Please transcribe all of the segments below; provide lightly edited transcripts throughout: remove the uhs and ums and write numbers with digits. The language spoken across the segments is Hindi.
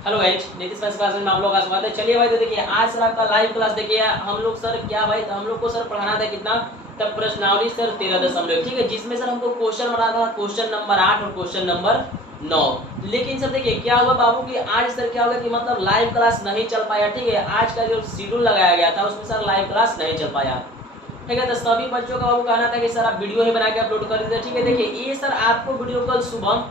Hello guys, Nitish first class में आप लोग का स्वागत है। चलिए भाई, तो देखिए आज सर आपका लाइव क्लास देखिए हम लोग सर क्या भाई, तो हम लोग को सर पढ़ाना था कितना तब प्रश्नावली सर 13.1, ठीक है, जिसमें सर हमको क्वेश्चन बनाना था क्वेश्चन नंबर 8 और क्वेश्चन नंबर 9। लेकिन सर देखिए क्या हुआ बाबू कि आज सर क्या होगा कि मतलब लाइव क्लास नहीं चल पाया, ठीक है। आज का जो शेड्यूल लगाया गया था उसमें सर लाइव क्लास नहीं चल पाया, ठीक है। तो सभी बच्चों का बाबू कहना था कि सर आप वीडियो ही बना के अपलोड कर दीजिए, ठीक है। देखिए ये सर आपको वीडियो कल सुबह,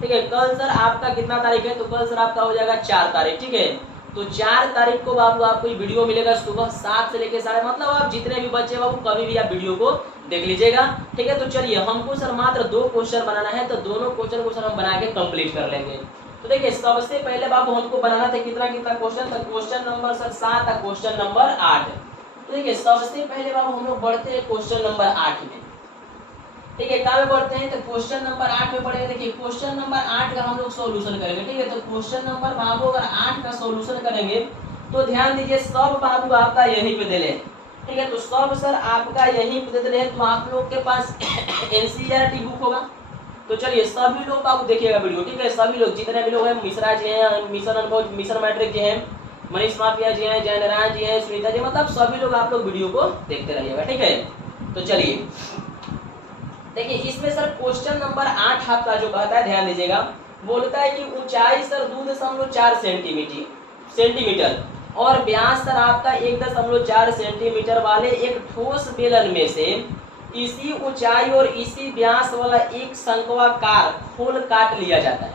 ठीक है, कल सर आपका कितना तारीख है, तो कल सर आपका हो जाएगा 4 तारीख, ठीक है। तो 4 तारीख को बाबू आपको ये वीडियो मिलेगा सुबह 7 से लेकर साढ़े, मतलब आप जितने भी बच्चे बाबू कभी भी आप वीडियो को देख लीजिएगा, ठीक है। तो चलिए हमको सर मात्र 2 क्वेश्चन बनाना है, तो दोनों क्वेश्चन को सर हम बना के कंप्लीट कर लेंगे। तो देखिए सबसे पहले बाबू हमको बनाना था कितना कितना क्वेश्चन, तो क्वेश्चन नंबर सर 7 और क्वेश्चन नंबर 8। तो देखिए सबसे पहले बाबू हम लोग बढ़ते हैं क्वेश्चन नंबर 8 में, ठीक है। कहाँ में पढ़ते हैं, तो क्वेश्चन नंबर 8 में पढ़ेंगे। देखिए क्वेश्चन नंबर 8 का हम लोग सॉल्यूशन करेंगे, ठीक है। तो क्वेश्चन नंबर बाबू अगर 8 का सॉल्यूशन करेंगे तो ध्यान दीजिए सब बाबू आपका यहीं पे दे ले, ठीक है। तो सब सर आपका यहीं पे दे ले, तो आप लोग के पास एनसीईआरटी बुक होगा। तो चलिए सभी लोग बाबू देखिएगा वीडियो, ठीक है। सभी लोग जितने भी लोग हैं, मिश्रा जी हैं, मिशन अनुभव, मिशन मैट्रिक जी हैं, मनीष माफिया जी हैं, जयनारायण जी हैं, सुनीता जी, मतलब सभी लोग आप लोग वीडियो को देखते रहिएगा, ठीक है। तो चलिए देखिए इसमें सर क्वेश्चन नंबर 8 आपका जो कहता है, ध्यान दीजिएगा, बोलता है कि ऊंचाई सर 2.4 सेंटीमीटर और व्यास सर आपका 1.4 सेंटीमीटर वाले एक ठोस बेलन में से इसी ऊंचाई और इसी व्यास वाला एक शंक्वाकार खोल काट लिया जाता है।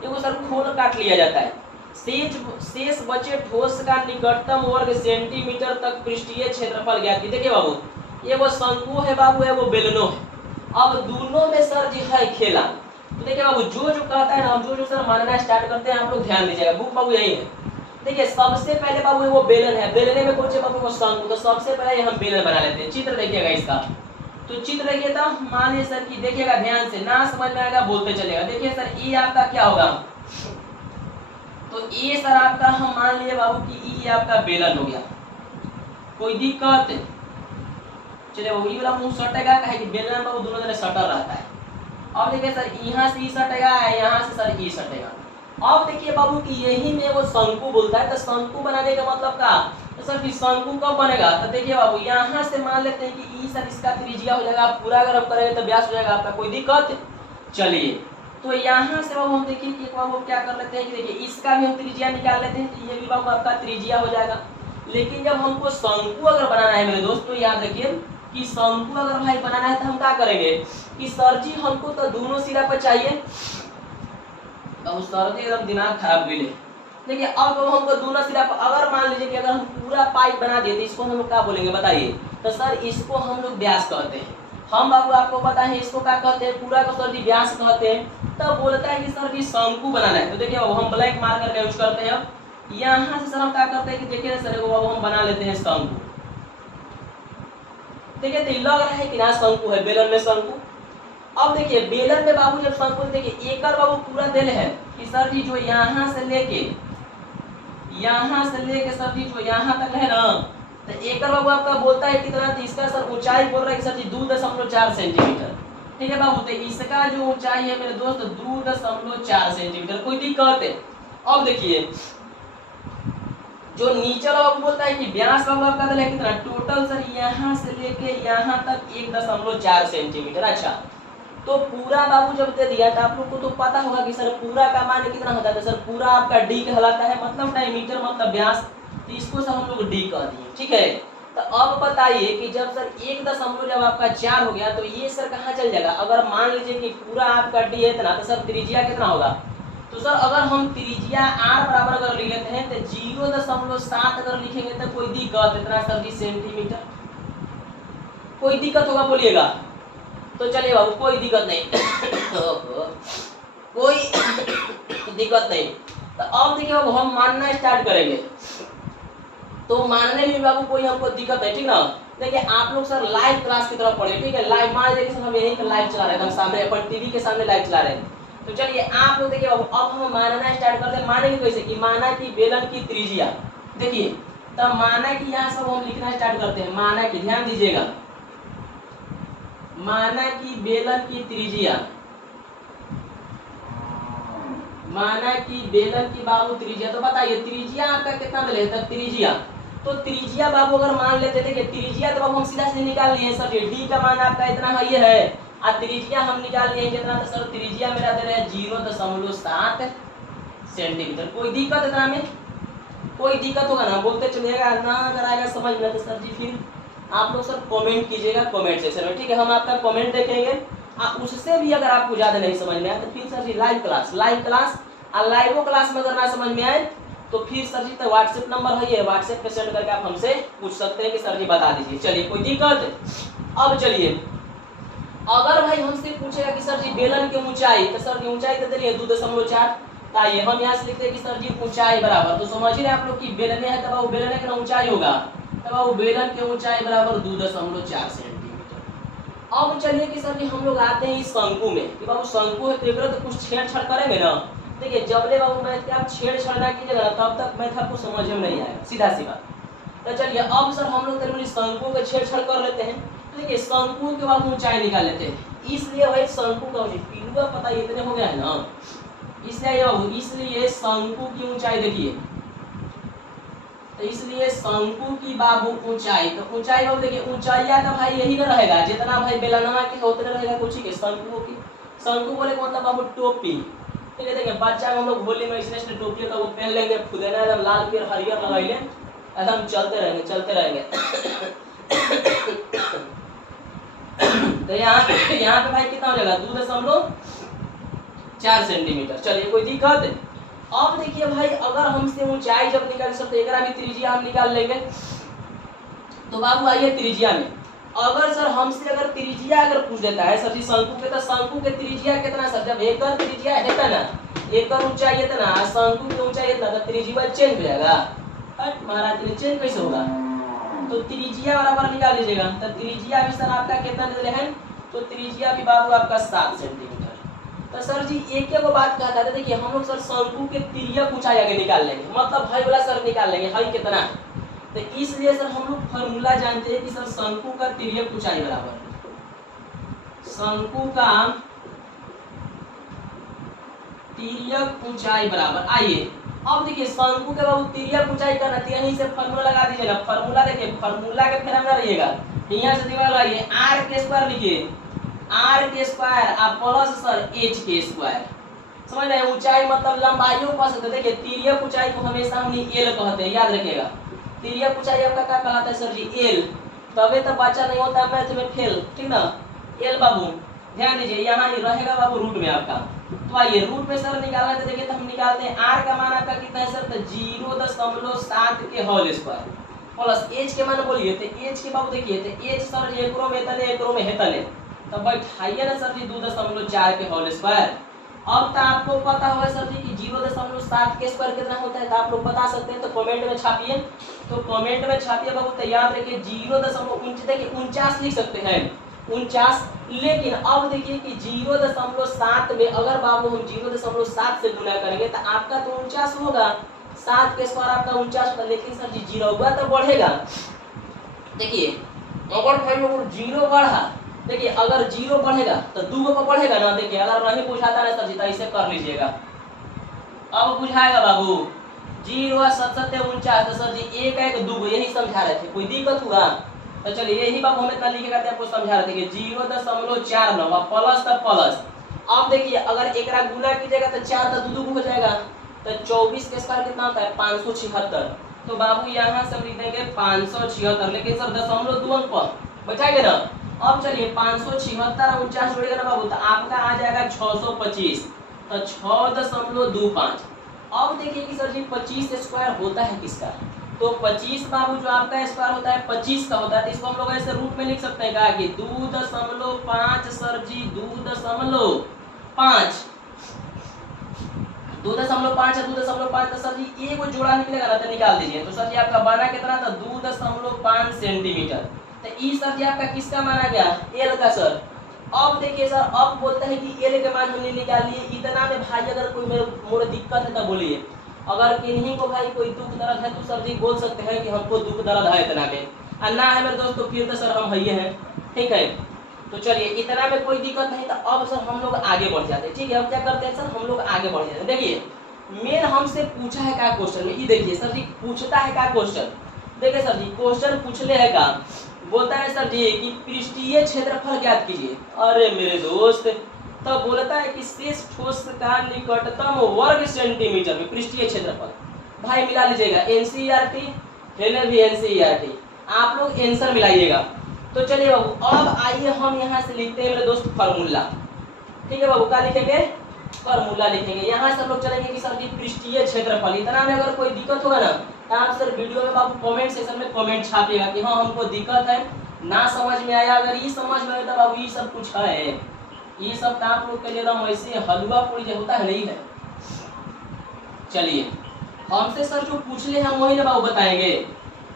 देखो सर खोल काट लिया जाता है, शेष बचे ठोस का निकटतम वर्ग सेंटीमीटर तक पृष्ठीय क्षेत्रफल ज्ञात कीजिए। देखिए बाबू ये वो शंकु है बाबू, है वो बेलनो है। अब दोनों में सर जी है खेला। तो देखिए बाबू जो जो कहता है ना, हम जो जो सर मानना स्टार्ट करते हैं, आप लोग ध्यान दीजिएगा, बुक बाबू यही है। देखिए सबसे पहले बाबू वो बेलन है, बेलने में कौन से बाबू वो शंकु, तो सबसे पहले हम बेलन बना लेते हैं। चित्र देखिएगा इसका, तो चित्र देखिए, तो मानिए सर कि देखिएगा ध्यान से, ना समझ में आएगा बोलते चलेगा। देखिए सर ये आपका क्या होगा, तो ये सर आपका हम मान लिए बाबू कि ये आपका बेलन हो गया, कोई दिक्कत। चलिए वो ये वाला मुंह सटेगा, कहे कि बेलन बाबू दोनों जने सटर रहता है। अब देखिए सर यहाँ से ई सटेगा, यहाँ से सर ई सटेगा। अब देखिए बाबू कि यही में वो शंकु बोलता है, तो शंकु बनाने का मतलब का, तो सर कि शंकु कब बनेगा, तो देखिए बाबू यहाँ से मान लेते हैं कि ई सर इसका त्रिज्या हो जाएगा, पूरा अगर हम करेंगे तो व्यास हो जाएगा आपका, कोई दिक्कत। चलिए तो यहाँ से बाबू हम देखिए कि बाबू क्या कर लेते हैं कि देखिए इसका भी हम त्रिज्या निकाल लेते हैं, तो ये भी बाबू आपका त्रिज्या हो जाएगा। लेकिन जब हमको शंकु अगर बनाना है मेरे दोस्त, तो याद रखिए कि शंकु अगर भाई बनाना है तो हम क्या करेंगे कि सर जी हमको तो दोनों सिरा पर चाहिए, तो सर जी एकदम दिमाग खराब भी ले। देखिए अब हमको दोनों सिरा पर, अगर मान लीजिए कि अगर हम पूरा पाइप बना दिए तो इसको हम लोग क्या बोलेंगे बताइए, तो सर इसको हम लोग व्यास कहते हैं। हम बाबू आपको पता है इसको क्या कहते हैं, पूरा को सर जी व्यास कहते हैं। तब बोलता है कि सर जी शंकु बनाना है, तो देखिए बाबू हम ब्लैक मार्कर का यूज करते हैं। अब यहाँ से सर हम क्या करते हैं कि देखिए सर बाबू हम बना लेते हैं शंकु। देखिए तो लग रहा है कि ना शंकु है, बेलन में शंकु। अब देखिए बेलन में बाबू जब शंकु, देखिए एक बाबू पूरा दिल है कि सर जी जो यहाँ से लेके सर जी जो यहाँ तक है ना, तो एक बाबू आपका बोलता है कितना, तो इसका सर ऊंचाई बोल रहा है कि सर जी 2.4 सेंटीमीटर, ठीक है बाबू। तो इसका जो ऊंचाई है मेरे दोस्त 2.4 सेंटीमीटर, कोई दिक्कत है। अब देखिए जो नीचे वाला बाबू बोलता है कि व्यास बाबू आपका दिल है कितना, टोटल सर यहाँ से लेके यहाँ तक 1.4 सेंटीमीटर। अच्छा तो पूरा बाबू जब दे दिया तो आप लोग को तो पता होगा कि सर पूरा का मान कितना होता है, तो सर पूरा आपका डी कहलाता है, मतलब डायमीटर मतलब व्यास, तो इसको सर हम लोग डी कह दिए, ठीक है। तो अब बताइए कि जब सर 1 जब आपका 4 हो गया तो ये सर कहाँ चल जाएगा, अगर मान लीजिए कि पूरा आपका डी है इतना, तो सर त्रिज्या कितना होगा, तो सर अगर हम त्रिज्या r बराबर अगर लिख लेते हैं तो 0.7 अगर लिखेंगे तो कोई दिक्कत, इतना सर जी सेंटीमीटर, कोई दिक्कत होगा बोलिएगा, तो चलिए बाबू कोई दिक्कत नहीं कोई दिक्कत नहीं। तो अब देखिए बाबू हम मानना स्टार्ट करेंगे, तो मानने में बाबू कोई हमको दिक्कत है, ठीक ना। देखिए आप लोग सर लाइव क्लास की तरफ पढ़े, ठीक है। लाइव मान लीजिए सर हम यहीं पर लाइव चला रहे हैं, हम सामने अपन टीवी के सामने लाइव चला रहे हैं। तो चलिए आप लोग देखिए बाबू अब हम मानना स्टार्ट करते हैं। मानेंगे कैसे कि माना कि बेलन की त्रिज्या, देखिए तब माना कि यहाँ सब हम लिखना स्टार्ट करते हैं। माना कि ध्यान दीजिएगा, माना कि बेलन की त्रिज्या माना कि बेलन की बाबू त्रिज्या, तो बताइए त्रिज्या आपका कितना मिले तब त्रिज्या, तो त्रिज्या बाबू अगर मान लेते थे कि त्रिज्या तो बाबू हम सीधा सीधे निकाल लिए सर, ये डी का मान आपका इतना है, ये है और त्रिज्या हम निकाल लिए कितना, तो सर त्रिज्या मेरा दे रहे हैं 0.7 सेंटीमीटर। कोई दिक्कत इतना में, कोई दिक्कत होगा ना बोलते चलिएगा, ना अगर आएगा समझ में तो सर जी फिर आप लोग सर कमेंट कीजिएगा कमेंट सेक्शन में, ठीक है, हम आपका कमेंट देखेंगे। उससे भी अगर आपको ज्यादा नहीं समझ में आए तो फिर सर जी लाइव क्लास और लाइव क्लास में अगर ना समझ में आए तो फिर सर जी तो व्हाट्सएप नंबर है, ये व्हाट्सएप पे सेंड करके आप हमसे पूछ सकते हैं कि सर जी बता दीजिए। चलिए कोई दिक्कत, अब चलिए अगर भाई हमसे पूछेगा कि सर जी बेलन की ऊंचाई, तो सर जी ऊंचाई तो दे 2.4, आइए हम यहाँ से लिखते हैं कि सर जी ऊंचाई बराबर, तो समझ रहे हैं आप लोग कि बेलने है तब वो बेलने की ऊंचाई होगा, तब वो बेलन की ऊंचाई बराबर 2.4 सेंटीमीटर। अब चलिए कि सर जी हम लोग आते हैं इस शंकु में, कि बाबू शंकु है तो कुछ छेड़छाड़ करेंगे ना, देखिए जबले बाबू मैथ के आप छेड़छाड़ ना कीजिएगा तब तक मैथ आपको समझ में नहीं आएगा, सीधा सी बात। तो चलिए अब सर हम लोग तनिक शंकु के छेड़छाड़ कर लेते हैं, तो देखिए शंकु के बाद ऊंचाई निकाल लेते हैं, इसलिए भाई शंकु का पिलुआ पता इतने हो गया है ना, इसलिए शंकु की ऊंचाई देखिए, तो इसलिए शंकु की बाबू ऊंचाई, तो ऊंचाई बाबू देखिए ऊंचाइया का भाई यही ना रहेगा जितना भाई बेलनवा के उतना रहेगा कुछ ही के शंकु की, शंकु बोले को मतलब बाबू टोपी, ठीक है, देखिए बच्चा हम लोग होली में इसने टोपी तो वो पहन लेंगे, खुदेना एकदम लाल पीर हरियर लगाइले एकदम चलते रहेंगे तो यहाँ पे भाई कितना हो जाएगा 2.4 सेंटीमीटर। चलिए कोई दिक्कत, अब देखिए भाई अगर हमसे ऊंचाई जब निकाल सकते एक भी त्रिज्या हम निकाल लेंगे, तो बाबू आइए त्रिज्या में, अगर सर हमसे अगर त्रिज्या अगर पूछ देता है सर जी शंकु के, तो शंकु के त्रिज्या कितना सर, जब एक त्रिज्या है ना, एक ऊंचाई है ना, शंकु की ऊंचाई है ना, तो त्रिज्या चेंज हो जाएगा, हट महाराज चेंज कैसे होगा, तो त्रिज्या बराबर निकाल लीजिएगा, तो त्रिज्या भी सर आपका कितना दे रहे हैं, तो त्रिज्या भी बाबू आपका 7 सेंटीमीटर। तो सर जी एक को बात कहता था, देखिए हम लोग सर शंकु के तिर्यक ऊंचाई आगे निकाल लेंगे, मतलब हाई वाला सर निकाल लेंगे, हाई कितना है, तो इसलिए सर हम लोग फार्मूला जानते हैं कि सर शंकु का तिर्यक ऊंचाई बराबर, शंकु का तिर्यक ऊंचाई बराबर, आइए अब देखिए शंकु के बाबू तिर्यक ऊंचाई करना है, यहीं से फार्मूला लगा दीजिएगा, फार्मूला देखिए फार्मूला के फिर हम रहिएगा, यहाँ से दीवार लगाइए r के स्क्वायर लिखिए, r के स्क्वायर और प्लस सर h के स्क्वायर, समझ रहे हैं, ऊंचाई मतलब लंबाइयों कह सकते हैं, देखिए तिर्यक ऊंचाई को हमेशा हम l कहते हैं, याद रखिएगा, तिर्यक ऊंचाई आपका क्या कहलाता है सर जी l, तबे तो बच्चा नहीं होता मैथ में फेल, ठीक ना, l बाबू ध्यान दीजिए, यहाँ रहेगा बाबू रूट में आपका, तो आइए रूट में सर निकालना है, देखिए तो हम निकालते हैं r का मान आपका कितना है सर, तो 0.7 के होल स्क्वायर प्लस h के मान बोलिए, तो h के बाबू देखिए, तो h सर एकरो में तने एकरो में है तने, तब बैठाइए ना सर जी 2.4 के होल स्क्वायर। अब तो आपको पता होगा सर जी कि 0.7 के स्क्वायर कितना होता है, तो आप लोग बता सकते हैं, तो कमेंट में छापिए, तो कमेंट में छापिए बाबू, तैयार रखिए 0.49 लिख सकते हैं 49, लेकिन अब देखिए कि 0.7 में अगर बाबू हम 0.7 से गुना करेंगे तो आपका तो 49 होगा, 7 के स्क्वायर आपका 49 होगा, लेकिन सर जी जीरो हुआ तो बढ़ेगा, देखिए अगर भाई अगर जीरो बढ़ा, देखिए अगर जीरो बढ़ेगा तो 2 को बढ़ेगा ना, देखिए अगर नहीं बुझाता ना सर जी तो इसे कर लीजिएगा, अब बुझाएगा बाबू 0 7 7 49, तो सर जी 1 1 2 यही समझा रहे थे, कोई दिक्कत हुआ, तो चलिए यही बात हम इतना लिखेगा आपको समझा रहे थे कि 0.49 प्लस तब प्लस, अब देखिए अगर एक गुना कीजिएगा तो 4 तो 2 हो जाएगा, तो 24 के स्क्वायर कितना होता है 576, तो बाबू यहाँ से लिख देंगे 576, लेकिन सर दशमलव 2 अंक पर बैठाएंगे ना, अब चलिए 576 और 49 जोड़ेगा ना बाबू, तो आपका आ जाएगा 625, तो 6.25। अब देखिए कि सर जी 25 स्क्वायर होता है किसका, तो 25 बाबू जो आपका स्क्वायर होता है 25 का होता है, तो इसको हम लोग ऐसे रूट में लिख सकते हैं, कहा कि 2.5 सर जी 2.5 2.5 है 2.5, तो सर जी एक जोड़ा निकलेगा ना, तो निकाल दीजिए, तो सर जी आपका बना कितना था 2.5 सेंटीमीटर, तो ई सर जी आपका किसका माना गया एल का सर। अब देखिए सर अब बोलते हैं कि एल के मान हमने निकाल लिए, इतना में भाई अगर कोई मोर दिक्कत है तो बोलिए, अगर किन्हीं को भाई कोई दुख दर्द है तो सर जी बोल सकते हैं कि हमको दुख दर्द है इतना में, और ना है मेरे दोस्तों फिर तो सर हम भैया हैं, ठीक है। तो चलिए इतना में कोई दिक्कत नहीं, तो अब सर हम लोग आगे बढ़ जाते हैं। ठीक है, अब क्या करते हैं सर, हम लोग आगे बढ़ जाते हैं। देखिए मेन हमसे पूछा है क्या क्वेश्चन में, ये देखिए सर जी पूछता है क्या क्वेश्चन। देखिए सर जी क्वेश्चन पूछले है का, बोलता है सर जी कि पृष्ठीय क्षेत्रफल ज्ञात कीजिए। अरे मेरे दोस्त, तो बोलता है कि शेष ठोस का निकटतम वर्ग सेंटीमीटर में पृष्ठीय क्षेत्रफल। भाई मिला लीजिएगा एनसीईआरटी, हेले भी एनसीईआरटी, आप लोग आंसर मिलाइएगा। तो चलिए बाबू अब आइए हम यहाँ से लिखते हैं मेरे दोस्त फार्मूला। ठीक है बाबू, क्या लिखेंगे, फार्मूला लिखेंगे। यहाँ से हम लोग चलेंगे कि सर जी पृष्ठीय क्षेत्रफल, इतना में अगर कोई दिक्कत होगा ना तो आप सर वीडियो में बाबू कमेंट सेक्शन में कमेंट छापिएगा कि हाँ हमको दिक्कत है, ना समझ में आया। अगर ये समझ में आया तो बाबू ये सब कुछ है, ये सब तो आप लोग के लिए एकदम वैसे हलवा पूरी जो होता है नहीं है। चलिए हमसे सर जो पूछ ले हम वही ना बाबू बताएंगे।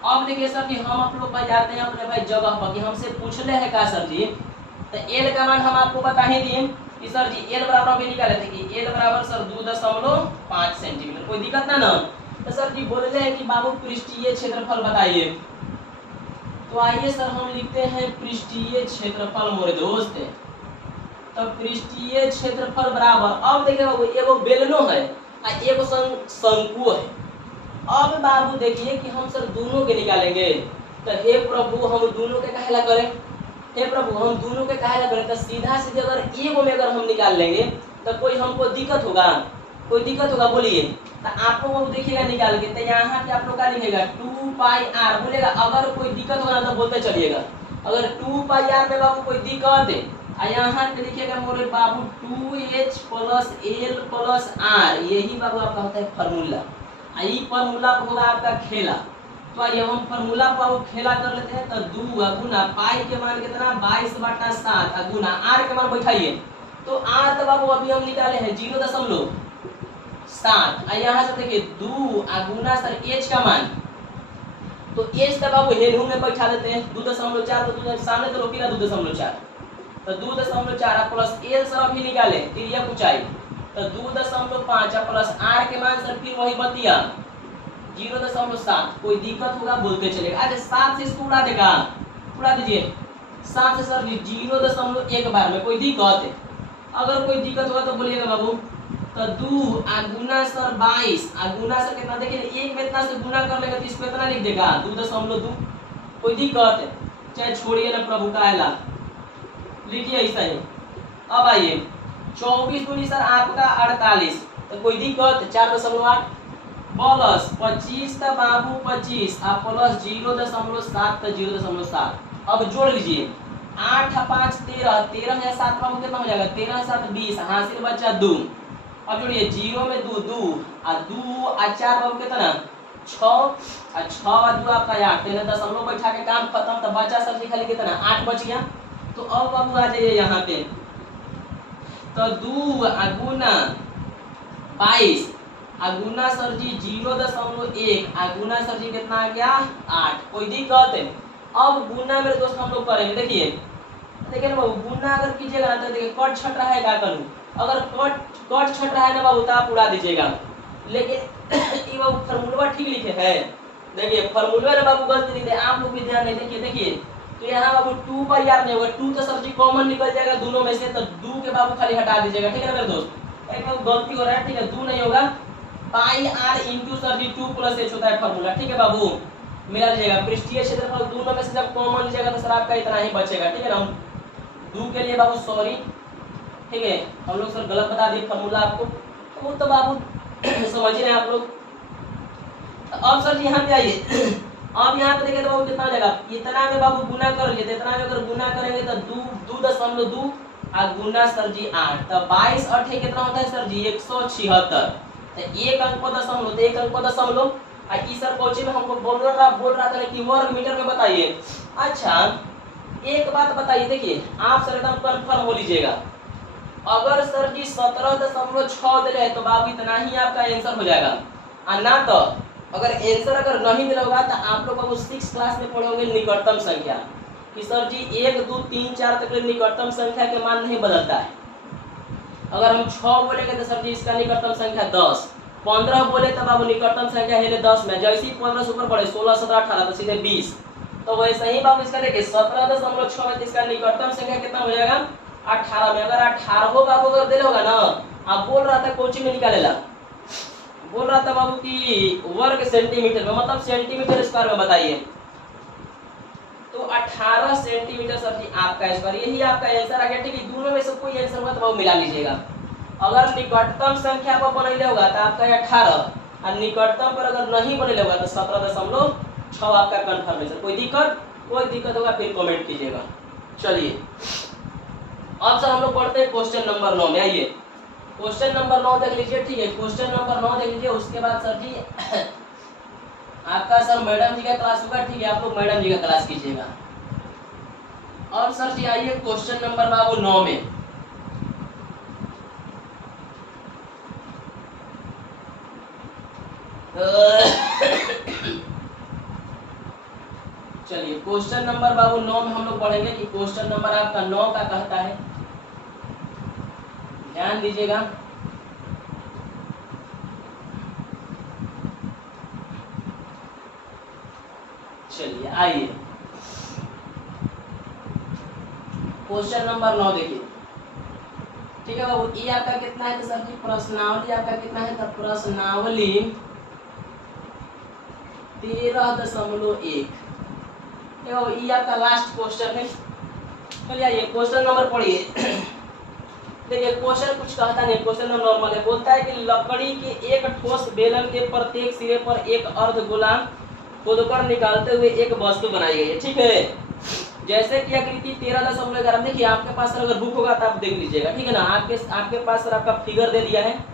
अब देखिए सर जी हम आप लोग पर जाते हैं अपने भाई जगह पर कि हमसे पूछ ले है क्या सर जी, तो एल का मान हम आपको बता ही दिए कि सर जी एल बराबर भी निकाले थे कि एल बराबर सर 2.5 सेंटीमीटर। कोई दिक्कत ना तो सर जी बोल रहे हैं कि बाबू पृष्ठीय क्षेत्रफल बताइए। तो आइए सर हम लिखते हैं पृष्ठीय क्षेत्रफल मोरे दोस्त। तो पृष्ठीय क्षेत्रफल बराबर, अब देखिए बाबू एगो बेलनो है और एगो शंकु है। अब बाबू देखिए कि हम सर दोनों के निकालेंगे। तो हे प्रभु हम दोनों के काहेला करें, हे प्रभु हम दोनों के काहेला करें। तो सीधा सीधे अगर एगो में अगर हम निकाल लेंगे तो कोई हमको दिक्कत होगा, कोई दिक्कत होगा बोलिए। तो आप लोग देखिएगा निकाल के, तो यहाँ पे आप लोग क्या लिखेगा 2πr बोलेगा। अगर कोई दिक्कत होगा ना तो बोलते चलिएगा। अगर 2πr में बाबू कोई दिक्कत है, यहाँ पे लिखिएगा मोरे बाबू 2h + l + r, यही बाबू आपका होता है फार्मूला। यही फार्मूला होगा आपका खेला। तो आइए हम फार्मूला को खेला कर लेते हैं। तो 2 गुना पाई के मान कितना 22/7 गुना r के मान बैठाइए। तो r तो बाबू अभी हम निकाले हैं 0.7। यहाँ से देखिए 2 गुना सर h का मान, तो h तो बाबू हेलू में बैठा देते हैं 2.4, तो सामने तो रोकी ना 2.4, तो 2.4 प्लस l सर अभी निकाले तिरिया ऊंचाई, तो 2.5 प्लस r के मान सर फिर वही बतिया 0.7। कोई दिक्कत होगा बोलते चलेगा। अच्छा 7 से इसको उड़ा देगा, उड़ा दीजिए 7 से सर 0.1 बार में। कोई दिक्कत है, अगर कोई दिक्कत होगा तो बोलिएगा बाबू। तो 2 गुना सर 22 गुना सर कितना, देखिए एक में इतना से गुना कर लेगा तो इसको इतना लिख देगा 2.2। कोई दिक्कत है, चाहे छोड़िए ना प्रभु का है, लिखिए ऐसा ही। अब आइए 24 दूनी सर आपका 48, तो कोई दिक्कत 4.8 प्लस 25 तो बाबू 25 प्लस 0.7 तो 0.7। अब जोड़ लीजिए 8 5 13, 13 या 7 बाबू कितना हो जाएगा 13 7 20, हासिल बचा 2। अब जोड़िए 0 में 2 2 और 4 बाबू कितना 6 और 6 और 2 आपका 8, तेरह दशमलव बैठा के काम खत्म। तो बचा सर जी खाली कितना 8 बच गया। तो अब बाबू आ जाइए यहाँ पे, तो 2 गुना 22 गुना सर जी 0.1 गुना सर जी कितना आ गया 8। कोई दिक्कत है। अब गुना मेरे दोस्त हम लोग करेंगे। देखिए देखिए ना बाबू गुना अगर कीजिएगा ना तो देखिए कट छट रहा है क्या करूँ, अगर कट छट रहा है ना बाबू तो आप उड़ा दीजिएगा। लेकिन ये बाबू फार्मूला ठीक लिखे है, देखिए फार्मूला ना बाबू गलती लिखे, आप लोग भी ध्यान नहीं। देखिए तो यहाँ बाबू 2πr नहीं होगा, 2 तो सर जी कॉमन निकल जाएगा दोनों में से, तो 2 के बाबू खाली हटा दीजिएगा। ठीक है ना मेरे दोस्त, एक बाबू गलती हो रहा है। ठीक है 2 नहीं होगा, πr इंटू सर जी 2 + h होता है फार्मूला। ठीक है बाबू मिला लीजिएगा। पृष्ठीय क्षेत्रफल दोनों में से जब कॉमन लीजिएगा तो सर आपका इतना ही बचेगा। ठीक है ना, 2 के लिए बाबू सॉरी, ठीक है हम लोग सर गलत बता दिए फार्मूला आपको, वो तो बाबू समझ रहे हैं आप लोग। अब सर जी यहाँ पे आइए, अब यहाँ पे देखिए तो बाबू कितना हो जाएगा, इतना में बाबू गुना कर लीजिए, इतना में अगर गुना करेंगे तो 2.2 गुना सर जी 8, तो 22 8 कितना होता है सर जी 176। तो एक अंक को दशमलव, तो एक अंक को दशमलव। ई सर कोची में हमको बोल रहा था कि वर्ग मीटर में बताइए। अच्छा एक बात बताइए, देखिए आप सर एकदम कन्फर्म हो लीजिएगा, अगर सर जी 17.6 दे रहे तो बाबू इतना ही आपका आंसर हो जाएगा। और ना तो अगर आंसर अगर नहीं मिला होगा तो आप लोग बाबू 6 क्लास में पढ़े होंगे निकटतम संख्या, कि सर जी 1 2 3 4 तक निकटतम संख्या के मान नहीं बदलता है। अगर हम 6 बोलेंगे तो सर जी इसका निकटतम संख्या 10, 15 बोले तो बाबू निकटतम संख्या है 10 में, जैसे ही 15 से ऊपर बढ़े 16 17 18 तो सीधे 20, तो वैसे ही बाबू इसका देखिए 17.6 इसका निकटतम संख्या कितना हो जाएगा 18 में। अगर 18 बाबू अगर दे होगा ना, आप बोल रहा था कोचिंग में निकालेला, बोल रहा था बाबू कि वर्ग सेंटीमीटर में, मतलब सेंटीमीटर स्क्वायर में बताइए, तो 18 सेंटीमीटर सर जी आपका स्क्वायर, यही आपका आंसर आ गया। ठीक है, दोनों में से कोई आंसर होगा तो बाबू मिला लीजिएगा। अगर निकटतम संख्या पर बनैले होगा तो आपका 18, और निकटतम पर अगर नहीं बनैले होगा तो 17.6 आपका कंफर्मेशन। कोई दिक्कत होगा फिर कमेंट कीजिएगा। चलिए अब सर हम लोग पढ़ते हैं क्वेश्चन नंबर 9 में। आइए क्वेश्चन नंबर 9 देख लीजिए। ठीक है, क्वेश्चन नंबर 9 देख लीजिए। उसके बाद सर जी आपका सर मैडम जी का क्लास होगा। ठीक है, आप लोग मैडम जी का क्लास कीजिएगा। और सर जी आइए क्वेश्चन नंबर बाबू 9 में। चलिए क्वेश्चन नंबर बाबू 9 में हम लोग पढ़ेंगे कि क्वेश्चन नंबर आपका 9 का कहता है, ध्यान दीजिएगा। चलिए आइए क्वेश्चन नंबर 9 देखिए। ठीक है बाबू, ये आपका कितना है तो सर जी प्रश्नावली आपका कितना है तो प्रश्नावली 13.1। ये आपका लास्ट क्वेश्चन है। चलिए आइए क्वेश्चन नंबर पढ़िए। देखिए क्वेश्चन कुछ कहता नहीं, क्वेश्चन नॉर्मल है। बोलता है कि लकड़ी के एक ठोस बेलन के प्रत्येक सिरे पर एक अर्धगोला खोदकर निकालते हुए एक वस्तु बनाई गई है। ठीक है, जैसे कि आकृति 13.11। देखिए आपके पास अगर बुक होगा तो आप देख लीजिएगा। ठीक है ना, आपके पास सर आपका फिगर दे दिया है,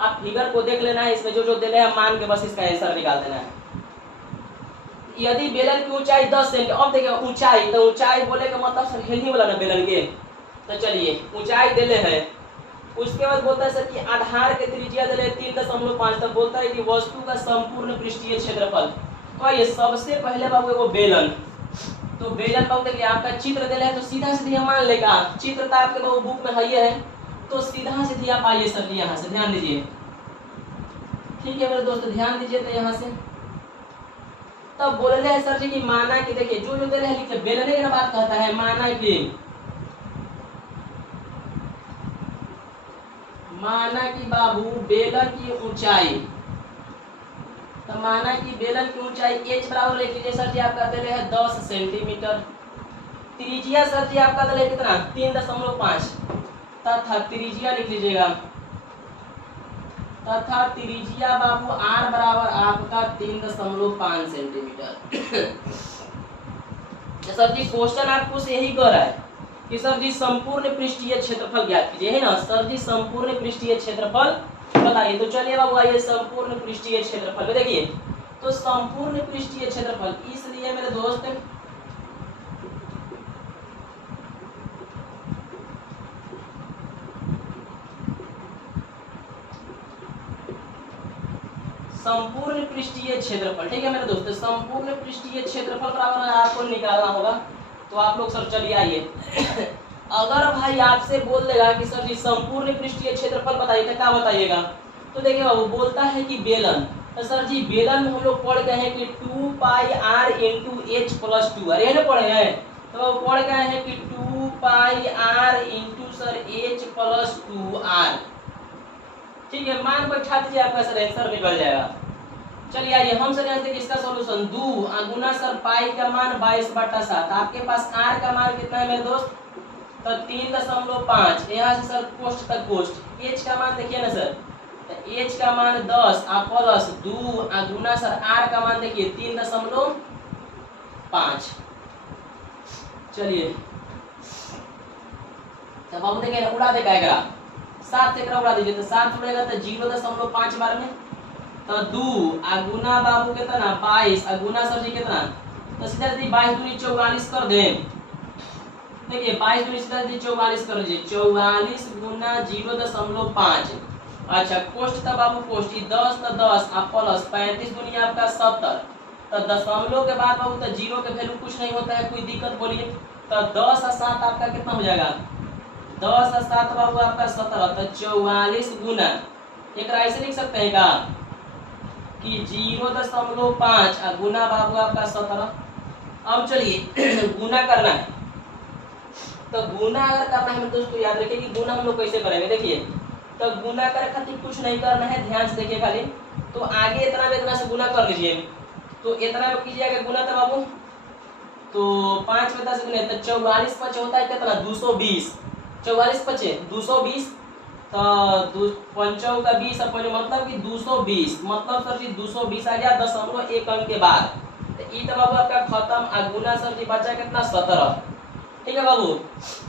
आप फिगर को देख लेना है। इसमें जो दे रहे हैं मान के बस इसका आंसर निकाल देना है। यदि बेलन की ऊंचाई 10 सेंटीमीटर, अब देखिए ऊंचाई, तो ऊंचाई बोले का मतलब सर हेलनी वाला ना बेलन के, तो चलिए ऊंचाई देले है। उसके बाद बोलता है सर कि आधार के त्रिज्या देले 3.5, तक बोलता है कि वस्तु का संपूर्ण पृष्ठीय क्षेत्रफल। तो ये सबसे पहले बाबू एगो बेलन, तो बेलन बाबू देखिए आपका चित्र देले है, तो सीधा सीधा मान लेगा। चित्र तो आपके बाबू बुक में है, तो सीधा सीधा आप आइए सर यहाँ से, ध्यान दीजिए। ठीक है मेरे दोस्त, ध्यान दीजिए। तो यहाँ से तब बोले हैं सर जी कि माना कि देखिए जो दे रहे हैं लिखे, बेलने की बात कहता है। माना कि बाबू बेलन की ऊंचाई, तो माना कि बेलन की ऊंचाई h बराबर लिख लीजिए सर जी आपका दे रहे हैं 10 सेंटीमीटर। त्रिज्या सर जी आपका दे रहे कितना 3.5 तथा त्रिज्या लिख लीजिएगा, तथा त्रिज्या बाबू r बराबर आपका 3.5 सेंटीमीटर। सर जी क्वेश्चन आपको से यही कह रहा है कि सर जी संपूर्ण पृष्ठीय क्षेत्रफल ज्ञात कीजिए, है ना। सर जी संपूर्ण पृष्ठीय क्षेत्रफल बताइए। तो चलिए बाबू आइए संपूर्ण पृष्ठीय क्षेत्रफल में देखिए, तो संपूर्ण पृष्ठीय क्षेत्रफल इसलिए मेरे दोस्त संपूर्ण पृष्ठीय क्षेत्रफल, ठीक है मेरे दोस्त, संपूर्ण पृष्ठीय क्षेत्रफल बराबर आपको निकालना होगा। तो आप लोग सर चलिए आइए। अगर भाई आपसे बोल देगा कि सर जी संपूर्ण पृष्ठीय क्षेत्रफल बताइए, तो क्या बताइएगा। तो देखिए बाबू बोलता है कि बेलन, तो सर जी बेलन में हम लोग पढ़ गए हैं कि 2 पाई r इंटू एच प्लस 2, अरे ना पढ़े हैं, तो पढ़ गए हैं कि 2 पाई r into sir H plus 2r। ठीक है, मान बैठा दीजिए, आपका सर आंसर निकल जाएगा। चलिए आइए हम सर यहाँ से इसका सॉल्यूशन 2 गुना सर पाई का मान 22/7, आपके पास r का मान कितना है मेरे दोस्त, तो 3.5। यहाँ से सर कोष्ठ तक कोष्ठ, h का मान देखिए ना सर, तो h का मान 10 प्लस 2 गुना सर r का मान देखिए 3.5। चलिए तब अब देखिए उड़ा देगा 7 से उड़ा दीजिए, तो 7 उड़ेगा तो 0.5 बार में, तो 2 गुना बाबू कितना 22 गुना सर जी कितना, तो सीधा सीधी 22 दूनी 44 कर दे। देखिए 22 दूनी सीधा सीधी 44 कर दीजिए, 44 गुना 0.5। अच्छा कोष्ठ था बाबू, कोष्ठ 10 तो 10 प्लस 35 दूनी आपका 70, तो दशमलव के बाद बाबू तो जीरो के वैल्यू कुछ नहीं होता है, कोई दिक्कत बोलिए। तो 10 और 7 आपका कितना हो जाएगा, 10 और 7 बाबू आपका 17, तो 44 गुना, एक ऐसे लिख सकते हैं का कि 0.5 गुना बाबू आपका 17। अब चलिए गुना करना है। तो गुना अगर करना है दोस्तों याद रखिए कि गुना हम लोग कैसे करेंगे। देखिए तो गुना करे खातिर कुछ नहीं करना है, ध्यान से देखिए खाली। तो आगे इतना में इतना से गुना कर लीजिए। तो इतना में कीजिएगा गुना तो बाबू, तो 5 में 10 गुने तो 44 5 होता है कितना 220। 44 5 220, तो 5 का 20 अपन मतलब कि 220, मतलब सर जी 220 आ गया 0.1 अंक के बाद। तो ई तो बाबू आपका खत्म। आ गुना सर जी बचा कितना 17। ठीक है बाबू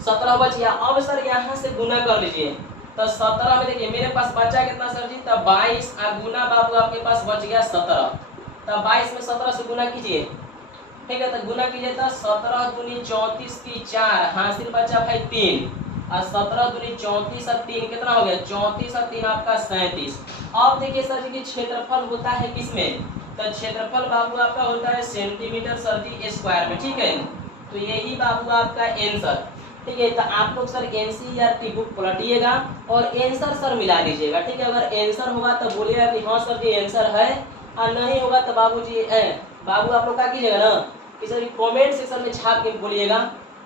17 बच गया। अब सर यहाँ से गुना कर लीजिए। तो 17 में देखिए मेरे पास बचा कितना सर जी, तो 22 आ गुना बाबू आपके पास बच गया 17। तो 22 में 17 से गुना कीजिए। ठीक है तो गुना कीजिए तो 17 दूनी 34 की 4, हासिल बचा भाई 3 और 17 दूनी 34 और 3 कितना हो गया 34 और 3 आपका 37। अब देखिए सर जी की क्षेत्रफल होता है किसमें, तो क्षेत्रफल बाबू आपका होता है सेंटीमीटर सर जी स्क्वायर में। ठीक है तो यही बाबू आपका आंसर। ठीक है तो आप लोग सर एनसीईआरटी बुक पलटिएगा और आंसर सर मिला लीजिएगा। ठीक है अगर आंसर होगा तो बोलिएगा कि हाँ सर जी आंसर है, और नहीं होगा तो बाबूजी बाबू आप लोग क्या कीजिएगा ना कि सर कमेंट सेक्शन में छाप के बोलिएगा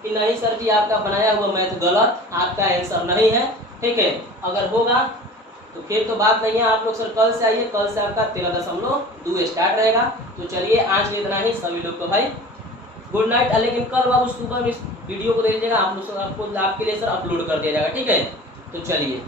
कि नहीं सर जी आपका बनाया हुआ मैथ गलत, आपका आंसर नहीं है। ठीक है अगर होगा तो फिर तो बात नहीं है, आप लोग सर कल से आइए, कल से आपका 13.2 स्टार्ट रहेगा। तो चलिए आज इतना ही, सभी लोग को भाई गुड नाइट। लेकिन कल बाबू सुबह में इस वीडियो को देख लीजिएगा, आप लोग आपको आपके लिए सर अपलोड कर दिया जाएगा। ठीक है तो चलिए।